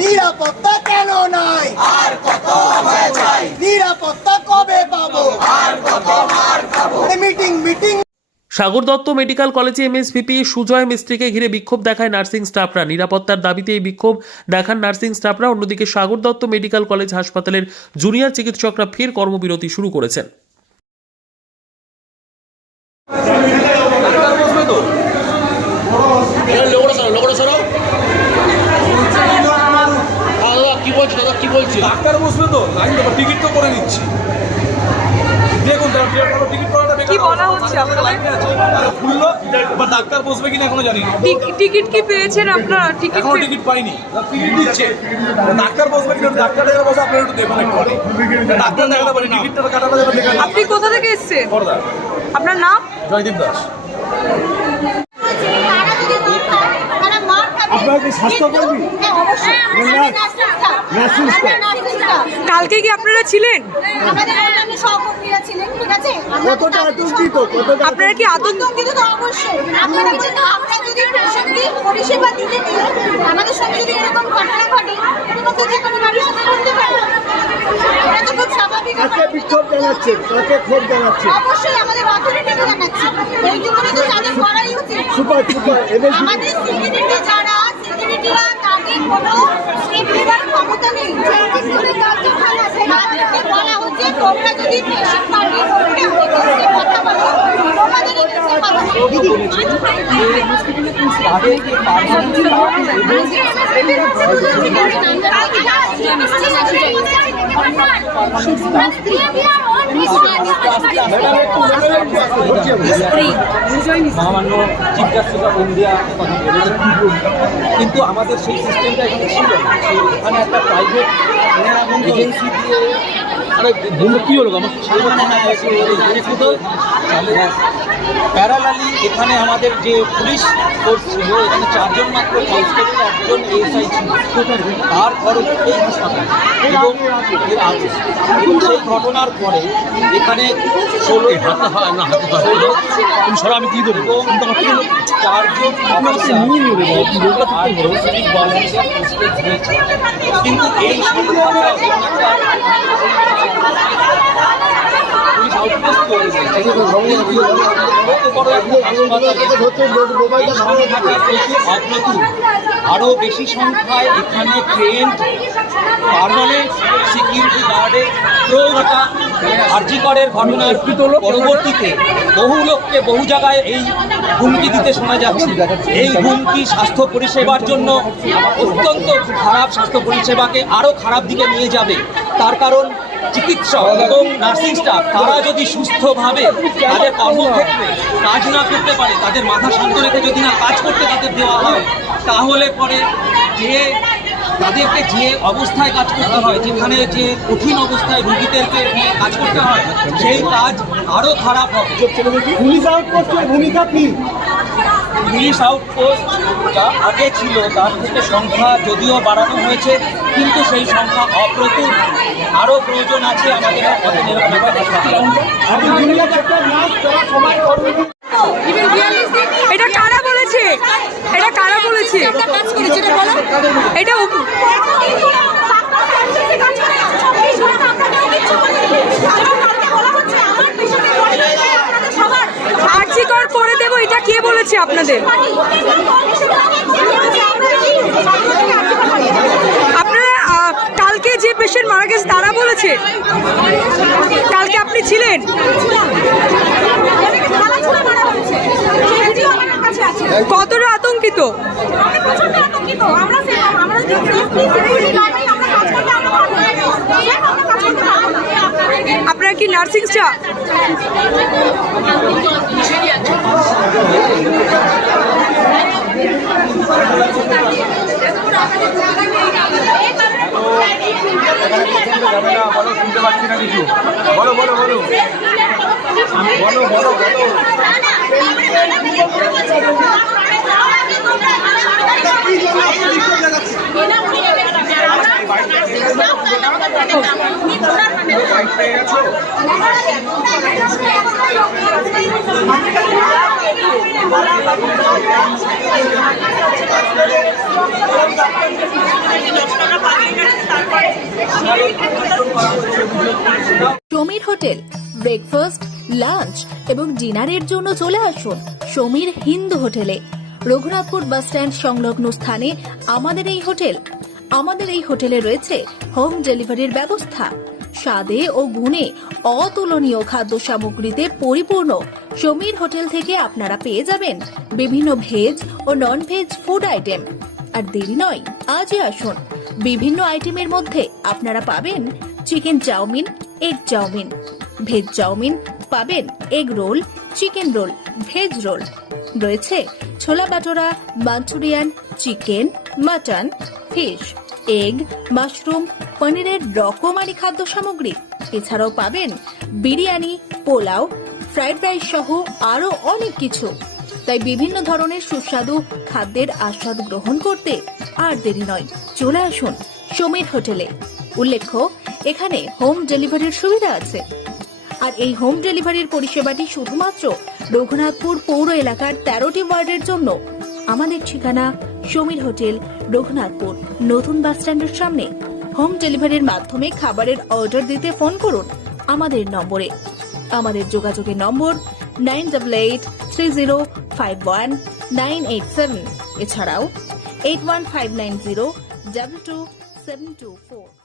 নিরাপত্তা কেন নাই? আর কত ভয় চাই? নিরাপত্তা কবে পাবো? আর কত মার খাবো? Meeting meeting. Sagar Dutta medical কলেজে এমএসভিপি সুজয় মিস্ত্রিকে ঘিরে বিক্ষোভ দেখায় নার্সিং স্টাফরা। নিরাপত্তার দাবিতে এই বিক্ষোভ দেখান নার্সিং স্টাফরা। অন্যদিকে সাগর দত্ত মেডিকেল কলেজ হাসপাতালের জুনিয়র চিকিৎসকরা ফের কর্মবিরতি শুরু করেছেন। ডাক্তার বসবে তো লাইন তো টিকিট তো করে নিচ্ছি। দেখুন টিকিট করাটা কি বলা হচ্ছে আপনাদের? খুললো বা ডাক্তার বসবে কিনা এখনো জানি না। টিকিট কি পেয়েছেন আপনারা? এখনো টিকিট পাইনি, টিকিট দিচ্ছে। ডাক্তার বসবে কিনা, ডাক্তার জায়গায় বসে আপনারা একটু দেখুন একটু। ডাক্তার দেখাতে পারি, টিকিটটা কাটাটা যাবে দেখা। আপনি কোথা থেকে এসেছেন? বড়দা। আপনার নাম? জয়দীপ দাস। আপনার কি স্বাস্থ্যকর্মী? কালকে কি আপনারা ছিলেন? কতটা আতঙ্কিত? আপনারা কি আতঙ্কিত? অবশ্যই আপনারা কিন্তু আমরা যদি পেশেন্টকে পরিষেবা দিতে গিয়ে আমাদের সঙ্গে যদি এরকম ঘটনা ঘটে তখন তো যে কোনো মানুষের সাথে করতে পারে। এটা তো খুব স্বাভাবিক। কাকে বিক্ষোভ জানাচ্ছে? কাকে ক্ষোভ জানাচ্ছে? অবশ্যই আমাদের অথরিটিকে জানাচ্ছি। এইটুকুনি তো তাদের করাই উচিত। সুপার আমাদের সিকিউরিটি যারা সিকিউরিটিরা তাদের কোনো স্টেপ নেওয়ার ক্ষমতা নেই। তাদেরকে বলা হচ্ছে তোমরা যদি পেশেন্ট পার্টির পক্ষে আমাদের কথা বলো তোমাদের মহামান্য চিফ জাস্টিস অফ ইন্ডিয়া কথা বলেছেন, কিন্তু আমাদের সেই সিস্টেমটা এখানে ছিল না। এখানে একটা প্রাইভেট এজেন্সি দিয়ে কি হলো আমার প্যারালালি এখানে আমাদের যে পুলিশ ফোর্স ছিল, এখানে 4 জন মাত্র কনস্টেবল, 1 জন এএসআই ছিল। তার পরে এই হাসপাতাল এবং এর আগে এবং সেই ঘটনার পরে এখানে 16 আমি কি দেবো এবং 4 জন কিন্তু এই আরো বেশি সংখ্যায় এখানে ট্রেন্ড পার্মানেন্ট সিকিউরিটি গার্ডের প্রয়োগটা আরজিকরের ঘটনার পরবর্তীতে বহু লোককে বহু জায়গায় এই হুমকি দিতে শোনা যাচ্ছে। এই হুমকি স্বাস্থ্য পরিষেবার জন্য অত্যন্ত খারাপ, স্বাস্থ্য পরিষেবাকে আরও খারাপ দিকে নিয়ে যাবে। তার কারণ চিকিৎসক এবং নার্সিং স্টাফ তারা যদি সুস্থভাবে তাদের কর্মক্ষেত্রে কাজ না করতে পারে, তাদের মাথা শান্ত রেখে যদি না কাজ করতে তাদের দেওয়া হয়, তাহলে পরে তাদেরকে যে অবস্থায় কাজ করতে হয়, যেখানে যে কঠিন অবস্থায় রোগীদেরকে নিয়ে কাজ করতে হয়, সেই কাজ আরও খারাপ হবে। পুলিশ আউটপোস্টের ভূমিকা কি? পুলিশ আউটপোস্ট যা আগে ছিল তার থেকে সংখ্যা যদিও বাড়ানো হয়েছে, কিন্তু সেই সংখ্যা অপ্রতুল। আরও প্রয়োজন আছে আমাদের এটা কারা বলেছে? এটা কারা বলেছে? এটা আরজিকর করে দেবো, এটা কে বলেছে আপনাদের? আপনারা কালকে যে পেশেন্ট মারা গেছে তারা বলেছে? কালকে আপনি ছিলেন? কতটা আতঙ্কিত? আপনারা কি নার্সিং স্টাফ? শুনতে পাচ্ছি না কিছু। বলো বলো বলো বলো বলো বলো। Bike Samir hotel breakfast, lunch এবং ডিনারের জন্য চলে আসুন সমীর হিন্দু হোটেলে। রঘুনাথপুর বাস স্ট্যান্ড সংলগ্ন স্থানে আমাদের এই হোটেল। আমাদের এই হোটেলে রয়েছে হোম ডেলিভারির ব্যবস্থা। স্বাদে ও গুণে অতুলনীয় খাদ্য সামগ্রীতে পরিপূর্ণ সমীর হোটেল থেকে আপনারা পেয়ে যাবেন বিভিন্ন ভেজ ও নন ভেজ ফুড আইটেম। আর দেরি নয়, আজই আসুন। বিভিন্ন আইটেমের মধ্যে আপনারা পাবেন chicken chow mein, egg chow mein, veg chow mein, পাবেন egg roll, chicken roll, veg roll, রয়েছে chola bhatura, Manchurian, chicken, mutton, fish, egg, mushroom, পনিরের রকমারি খাদ্য সামগ্রী। এছাড়াও পাবেন বিরিয়ানি, পোলাও, ফ্রাইড রাইস সহ আরো অনেক কিছু। তাই বিভিন্ন ধরনের সুস্বাদু খাদ্যের আস্বাদ গ্রহণ করতে আর দেরি নয়, চলে আসুন সমীর হোটেলে। উল্লেখ্য, এখানে হোম ডেলিভারির সুবিধা আছে। আর এই হোম ডেলিভারির পরিষেবাটি শুধুমাত্র রঘুনাথপুর পৌর এলাকার 13টি ওয়ার্ডের জন্য। আমাদের ঠিকানা সমীর হোটেল, রঘুনাথপুর নতুন বাস স্ট্যান্ডের সামনে। হোম ডেলিভারির মাধ্যমে খাবারের অর্ডার দিতে ফোন করুন আমাদের নম্বরে। আমাদের যোগাযোগের নম্বর 9883051987, এছাড়াও 81590222724।